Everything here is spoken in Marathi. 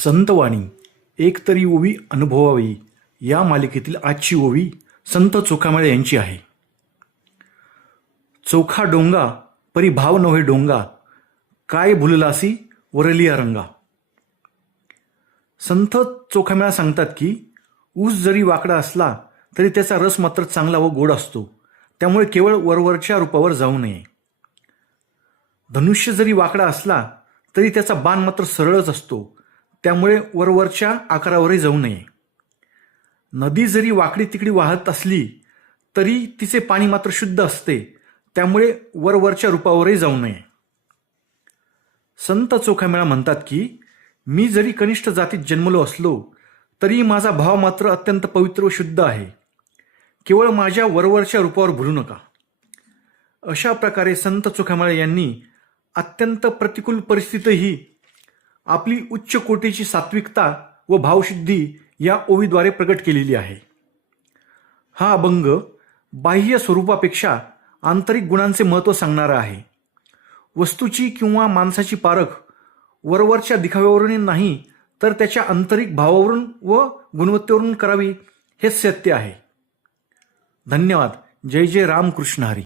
संतवाणी एक तरी ओवी अनुभवावी या मालिकेतील आजची ओवी संत चोखामेळा यांची आहे. चोखा डोंगा परी भाव नव्हे डोंगा, काय भुललासी वरलिया रंगा. संत चोखामेळा सांगतात की ऊस जरी वाकडा असला तरी त्याचा रस मात्र चांगला व गोड असतो, त्यामुळे केवळ वरवरच्या रूपावर जाऊ नये. धनुष्य जरी वाकडा असला तरी त्याचा बाण मात्र सरळच असतो, त्यामुळे वरवरच्या आकारावरही जाऊ नये. नदी जरी वाकडी तिकडी वाहत असली तरी तिचे पाणी मात्र शुद्ध असते, त्यामुळे वरवरच्या रूपावरही जाऊ नये. संत चोखामेळा म्हणतात की मी जरी कनिष्ठ जातीत जन्मलो असलो तरी माझा भाव मात्र अत्यंत पवित्र व शुद्ध आहे, केवळ माझ्या वरवरच्या रूपावर भुलू नका. अशा प्रकारे संत चोखामेळा यांनी अत्यंत प्रतिकूल परिस्थितीतही आपली उच्च कोटीची सात्विकता व भावशुद्धी या ओवीद्वारे प्रकट केलेली आहे. हा अभंग बाह्य स्वरूपापेक्षा आंतरिक गुणांचे महत्त्व सांगणारा आहे. वस्तूची किंवा माणसाची पारख वरवरच्या दिखाव्यावरून नाही तर त्याच्या आंतरिक भावावरून व गुणवत्तेवरून करावी हेच सत्य आहे. धन्यवाद. जय जय रामकृष्ण हरी.